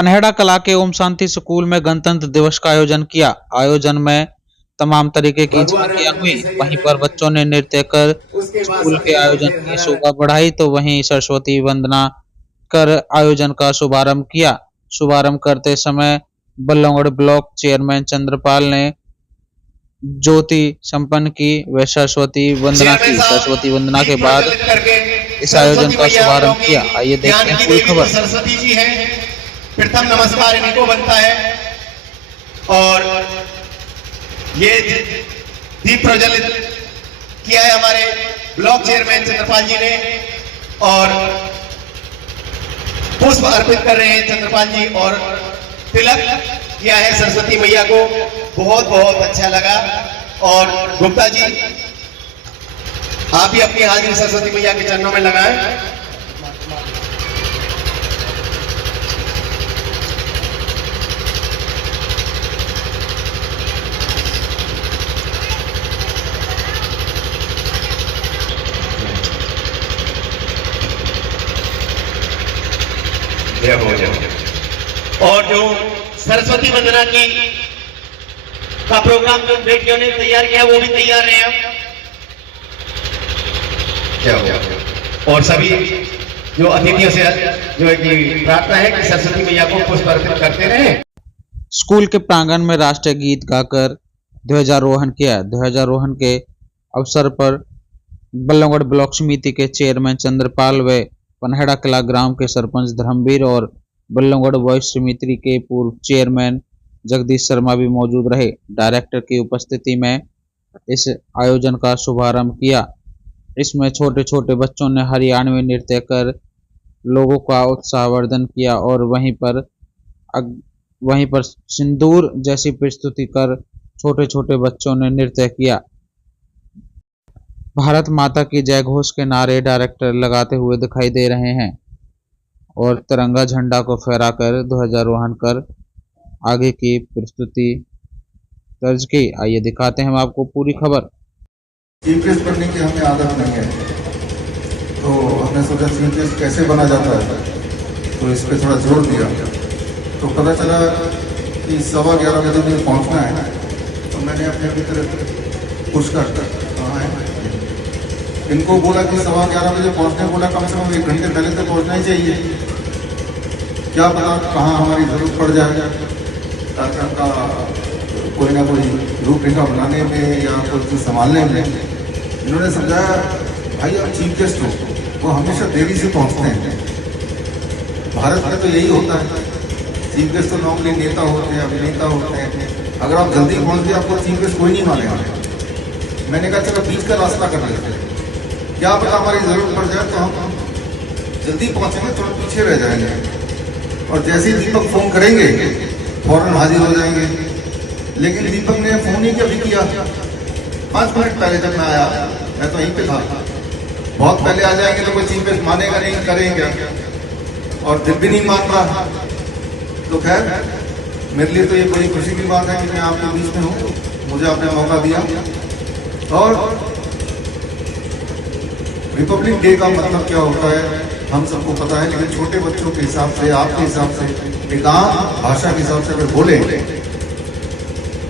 पनहेड़ा कला के ओम शांति स्कूल में गणतंत्र दिवस का आयोजन किया। आयोजन में तमाम तरीके की झांकियां हुई। वहीं पर बच्चों ने नृत्य कर स्कूल के आयोजन की शोभा बढ़ाई, तो वहीं सरस्वती वंदना कर आयोजन का शुभारंभ किया। शुभारंभ करते समय बल्लभगढ़ ब्लॉक चेयरमैन चंद्रपाल ने ज्योति संपन्न की व सरस्वती वंदना की। सरस्वती वंदना के बाद इस आयोजन का शुभारंभ किया। आइए देखते हैं पूरी खबर। सरस्वती जी हैं, प्रथम नमस्कार इनको बनता है और ये दीप प्रज्वलित किया है हमारे ब्लॉक चेयरमैन चंद्रपाल जी ने और पुष्प अर्पित कर रहे हैं चंद्रपाल जी और तिलक किया है सरस्वती मैया को। बहुत बहुत अच्छा लगा। और गुप्ता जी आप भी अपनी हाजिरी सरस्वती मैया के चरणों में लगाएं। और जो सरस्वती वंदना की का प्रोग्राम जो बेटियों ने तैयार किया वो भी तैयार रहे हैं। और सभी जो अतिथियों से जो है कि प्रार्थना है कि सरस्वती मैया को पुष्प अर्पित करते रहे। स्कूल के प्रांगण में राष्ट्रीय गीत गाकर ध्वजारोहण किया। ध्वजारोहण के अवसर पर बल्लभगढ़ ब्लॉक समिति के चेयरमैन चंद्रपाल व पनहेड़ा कला ग्राम के सरपंच धर्मवीर और बल्लभगढ़ बॉयज समिति के पूर्व चेयरमैन जगदीश शर्मा भी मौजूद रहे। डायरेक्टर की उपस्थिति में इस आयोजन का शुभारंभ किया। इसमें छोटे छोटे बच्चों ने हरियाणवी नृत्य कर लोगों का उत्साहवर्धन किया और वहीं पर सिंदूर जैसी प्रस्तुति कर छोटे छोटे बच्चों ने नृत्य किया। भारत माता की जय घोष के नारे डायरेक्टर लगाते हुए दिखाई दे रहे हैं और तिरंगा झंडा को फहराकर ध्वजारोहण कर आगे की प्रस्तुति दर्ज की। आइए दिखाते हैं हम आपको पूरी खबर। चीफ गेस्ट बनने की हमें आदत नहीं है, तो हमने सोचा चीफ गेस्ट कैसे बना जाता है, तो इस पर थोड़ा जोर दिया। तो पता चला कि 11:15 बजे मुझे पहुंचना है, तो मैंने अपने भीतर पुश कर कहाँ है इनको बोला कि 11:15 बजे पहुंचने, बोला कम से कम 1 घंटे पहले तो पहुंचना ही चाहिए। क्या पता कहाँ हमारी जरूरत पड़ जाए, कार्यक्रम का कोई ना कोई रूपरेखा बनाने में या कोई चीज़ संभालने में। इन्होंने समझाया भाई आप चीफ गेस्ट हो, वो हमेशा देरी से पहुंचते हैं। भारत में तो यही होता है, चीफ गेस्ट तो नॉर्मली नेता होते हैं, अभिनेता होते हैं। अगर आप जल्दी पहुंच गए आपको चीफ गेस्ट कोई नहीं मानेगा। मैंने कहा चलो बीच का रास्ता कर लेते हैं, क्या पता हमारी जरूरत पड़ जाए तो हम जल्दी पहुंचेंगे, थोड़ा पीछे रह जाएंगे। और जैसे ही दीपक फोन करेंगे फौरन हाजिर हो जाएंगे। लेकिन दीपक ने फोन ही कभी किया। 5 मिनट पहले जब मैं आया, मैं तो यहीं पे था। बहुत पहले आ जाएंगे तो कोई चीफ गेस्ट मानेगा नहीं, करेंगे और दिल भी नहीं मान रहा। तो खैर मेरे लिए तो ये बड़ी खुशी की बात है कि मैं आपके बीच में हूँ, मुझे आपने मौका दिया। और रिपब्लिक डे का मतलब क्या होता है हम सबको पता है, लेकिन छोटे बच्चों के हिसाब से, आपके हिसाब से, एक आम भाषा के हिसाब से अगर बोले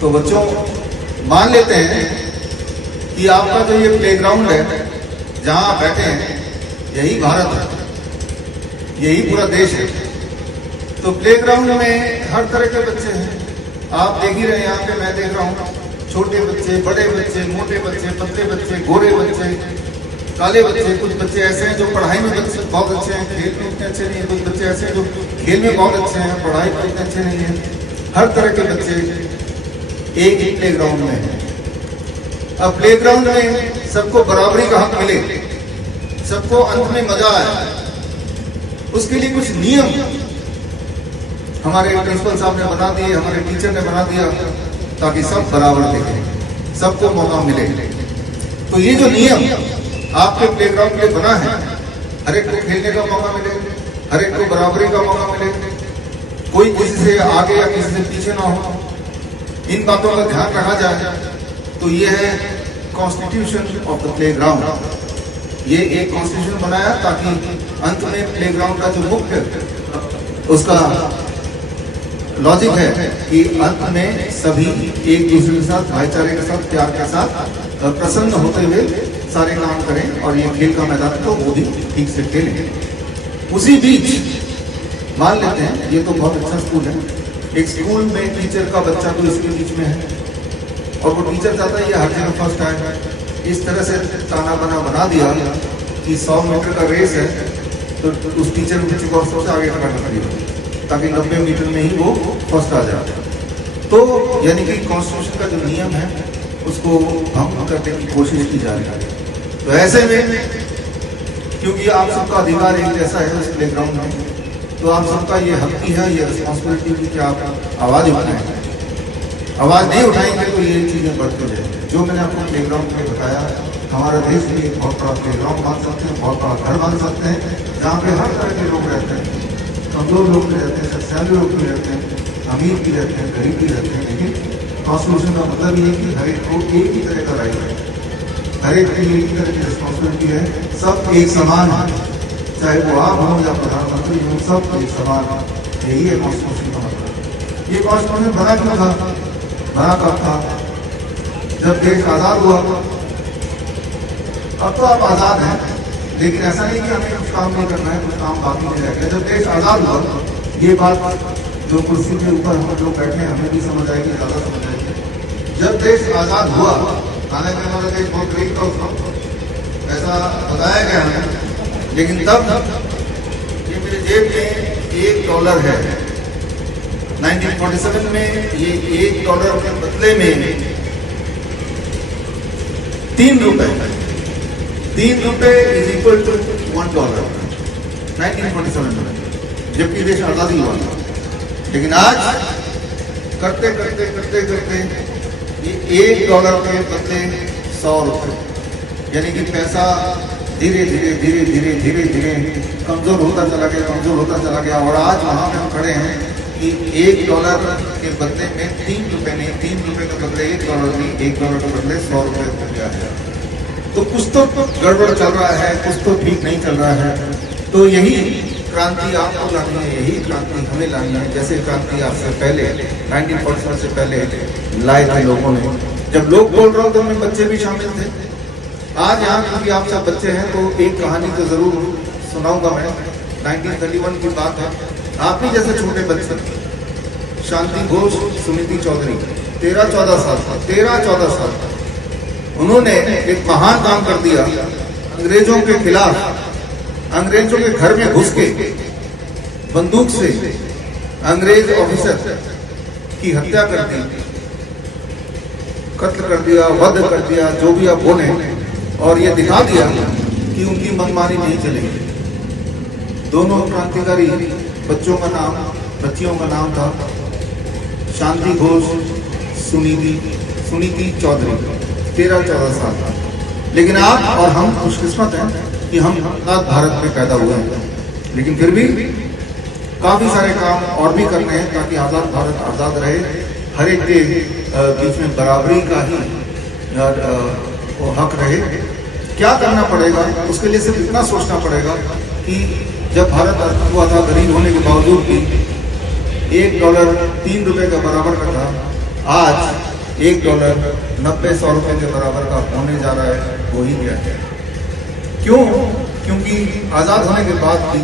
तो बच्चों मान लेते हैं कि आपका जो ये प्लेग्राउंड है जहां आप बैठे हैं यही भारत है, यही पूरा देश है। तो प्लेग्राउंड में हर तरह के बच्चे हैं। आप देख ही रहे हैं, यहाँ पे मैं देख रहा हूँ छोटे बच्चे, बड़े बच्चे, मोटे बच्चे, पतले बच्चे, गोरे बच्चे, काले बच्चे। कुछ बच्चे ऐसे हैं जो पढ़ाई में बहुत अच्छे हैं, खेल में उतने अच्छे नहीं है। कुछ बच्चे ऐसे हैं जो खेल में बहुत अच्छे हैं, पढ़ाई में उतने अच्छे नहीं है। हर तरह के बच्चे एक ही प्लेग्राउंड में है। अब प्लेग्राउंड में सबको बराबरी का हक मिले, सबको अंत में मजा आए, उसके लिए कुछ नियम हमारे प्रिंसिपल साहब ने बना दिए, हमारे टीचर ने बना दिया, ताकि सब बराबर दिखे, सबको मौका मिले। तो ये जो नियम आपके प्लेग्राउंड के बना है, हर एक को खेलने का मौका मिले, हर एक को बराबरी का मौका मिले, कोई किसी से आगे या किसी से पीछे ना हो, इन बातों का ध्यान रखा जाए। तो ये है कॉन्स्टिट्यूशन ऑफ द प्लेग्राउंड। ये एक कॉन्स्टिट्यूशन बनाया ताकि अंत में प्लेग्राउंड का जो मुख्य उसका लॉजिक है कि अंत में सभी एक दूसरे के साथ भाईचारे के साथ प्यार के साथ प्रसन्न होते हुए सारे काम करें और ये खेल का मैदान तो वो भी ठीक से खेलें। उसी बीच मान लेते हैं ये तो बहुत अच्छा स्कूल है, एक स्कूल में टीचर का बच्चा तो इसके बीच में है और वो टीचर चाहता है ये हर जगह फर्स्ट आए। इस तरह से ताना बना दिया कि 100 मीटर का रेस है तो उस टीचर बच्चे को सबसे आगे खड़ा कर दिया ताकि 90 मीटर में ही वो फर्स्ट आ जाए। तो यानी कि कॉन्स्टिट्यूशन का जो नियम है उसको भंग करने की कोशिश की जा रही है। तो ऐसे में क्योंकि आप सबका अधिकार एक जैसा है इस प्लेग्राउंड में, तो आप सबका ये हक की है, ये रिस्पॉन्सिबिलिटी की कि आप आवाज़ उठाएं। आवाज़ नहीं उठाएंगे तो ये चीज़ें बढ़ते जाएंगे। जो मैंने आपको प्लेग्राउंड में बताया, हमारा देश भी एक बहुत बड़ा प्लेग्राउंड मान सकते हैं, बहुत बड़ा घर मान सकते हैं जहाँ पे हर तरह के लोग रहते हैं, कमजोर लोग भी रहते हैं, शक्तिशाली लोग भी रहते हैं, अमीर भी रहते हैं, गरीब भी रहते हैं। लेकिन कॉन्स्टिट्यूशन का मतलब ये है कि हर एक को एक ही तरह का राइट है, हर एक की एक ही तरह की रिस्पॉन्सिबिलिटी है, सब एक समान है, चाहे वो आप हों या प्रधानमंत्री हों, सब एक समान है। यही है कॉन्स्टिट्यूशन का मतलब। ये कॉन्स्टिट्यूशन बना क्यों था? बना कब था? जब देश आज़ाद हुआ। अब तो आप आज़ाद हैं, लेकिन ऐसा नहीं कि हमें कुछ काम नहीं करना है, कुछ काम बाकी नहीं रह गया। जब देश आज़ाद हुआ, ये बात जो कुर्सी के ऊपर हम लोग बैठे हैं हमें भी समझ आएगी, ज़्यादा समझ आएगी। जब देश आज़ाद हुआ, हालांकि हमारा देश बहुत गरीब था उसको, ऐसा बताया गया है, लेकिन तब ये मेरे जेब में $1 है। 1947 में ये $1 के बदले में 3 रुपए इज इक्वल टू $1 1947 में, जबकि देश आज़ादी हुआ था। लेकिन आज करते ये $1 के बदले 100 रुपए, यानी कि पैसा धीरे धीरे कमजोर होता चला गया और आज वहां पे हम खड़े हैं कि $1 के बदले में 3 रुपए नहीं, 3 रुपए के बदले $1 नहीं, $1 के बदले 100 रुपए हो गया है। तो कुछ तो गड़बड़ चल रहा है, कुछ तो ठीक नहीं चल रहा है। तो यही क्रांति आपको लानी है, यही क्रांति हमें लानी है। जैसे क्रांति आपसे पहले 1947 से पहले लाए थे लोगों ने। जब लोग बोल रहे हो तो उनमें बच्चे भी शामिल थे। आज यहाँ क्योंकि आप सब बच्चे हैं तो एक कहानी तो जरूर सुनाऊंगा मैं। 1931 की बात है। आप ही जैसे छोटे बच्चे, शांति घोष, सुनीति चौधरी, 13-14 साल था। उन्होंने एक महान काम कर दिया। अंग्रेजों के खिलाफ, अंग्रेजों के घर में घुस के बंदूक से अंग्रेज ऑफिसर की हत्या कर दी, कत्ल कर दिया, वध कर दिया, जो भी आप बोले, और ये दिखा दिया कि उनकी मनमानी नहीं चलेगी। दोनों क्रांतिकारी बच्चियों का नाम था शांति घोष, सुनीति चौधरी, 13-14 साल था। लेकिन आप और हम खुशकिस्मत हैं कि हम आजाद भारत में पैदा हुए हैं, लेकिन फिर भी काफी सारे काम और भी करने हैं ताकि आजाद भारत आजाद रहे, हर एक के बीच में बराबरी का ही हक रहे। क्या करना पड़ेगा? उसके लिए सिर्फ इतना सोचना पड़ेगा कि जब भारत आजाद हुआ था, गरीब होने के बावजूद भी $1 3 रुपए का बराबर का था। आज $1 90-100 रुपए के बराबर का होने जा रहा है, वो ही गया है। क्यों? क्योंकि आजाद होने के बाद भी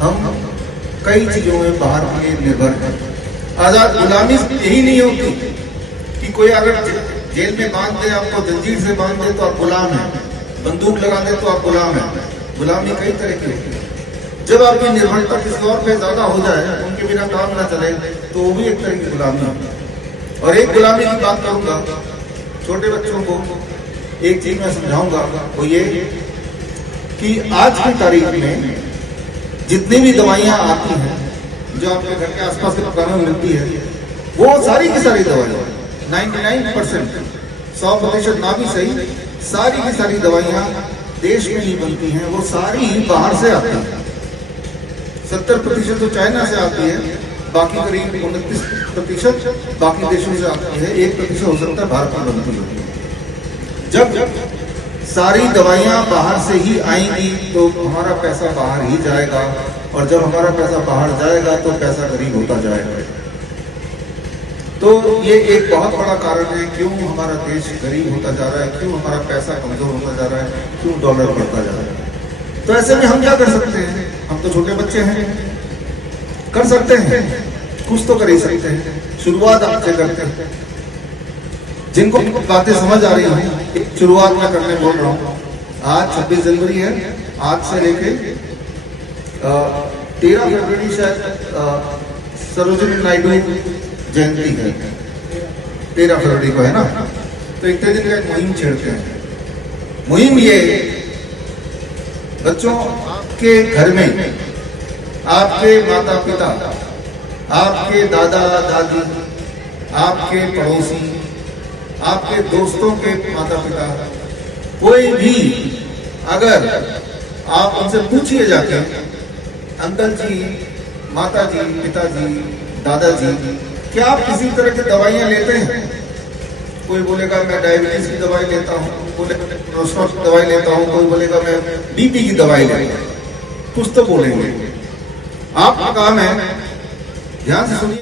हम कई चीजों में बाहर के निर्भर हैं। आजाद गुलामी यही नहीं होती कि कोई अगर जेल में बांध दे, आपको जंजीर से बांध दे तो आप गुलाम हैं, बंदूक लगा दे तो आप गुलाम हैं। गुलामी कई तरह की होती है। जब आपकी निर्भरता किसी और पे ज्यादा हो जाए, उनके बिना काम ना चले, तो वो भी एक तरह की गुलामी है। और एक गुलामी की बात करूंगा, छोटे बच्चों को एक चीज मैं समझाऊंगा, वो ये कि आज की तारीख में जितनी भी दवाइयां आती हैं, जो आपके घर के आसपास के दुकानों में मिलती है, वो सारी की सारी दवाइयां 99%, 100% ना भी सही, सारी की सारी दवाइयां देश में नहीं बनती हैं, वो सारी ही बाहर से आती हैं। 70% तो चाइना से आती है, बाकी करीब 29% बाकी देशों से आती है, 1% हो सकता है भारत में बनती है। जब सारी दवाइयां बाहर से ही आएंगी तो हमारा पैसा बाहर ही जाएगा, और जब हमारा पैसा बाहर जाएगा तो पैसा गरीब होता जाएगा। तो ये एक बहुत बड़ा कारण है क्यों हमारा देश गरीब होता जा रहा है, क्यों हमारा पैसा कमजोर होता जा रहा है, क्यों डॉलर बढ़ता जा रहा है। तो ऐसे में हम क्या कर सकते हैं? हम तो छोटे बच्चे हैं, कर सकते हैं, कुछ तो कर ही सकते हैं। शुरुआत आपसे करते हैं। जिनको बातें समझ आ रही हैं, शुरुआत में करने बोल रहा हूँ। आज 26 जनवरी है, आज से लेके 13 फरवरी शायद सरोजिनी नायडू जयंती है, 13 फरवरी को है ना। तो इतने दिन का मुहिम छेड़ते हैं। मुहिम ये बच्चों के घर में आपके माता पिता, आपके दादा दादी, आपके पड़ोसी, आपके दोस्तों के माता पिता, कोई भी अगर आप उनसे पूछिए जाके, अंकल जी, माता जी, पिताजी, दादाजी, क्या आप किसी तरह की दवाइयां लेते हैं? कोई बोलेगा मैं डायबिटीज की दवाई लेता हूँ, बोलेगा कोलेस्ट्रॉल की दवाई लेता हूँ, कोई बोलेगा मैं बीपी की दवाई लेता हूँ। कुछ तो बोलेंगे। आपका काम है, ध्यान से सुनिए।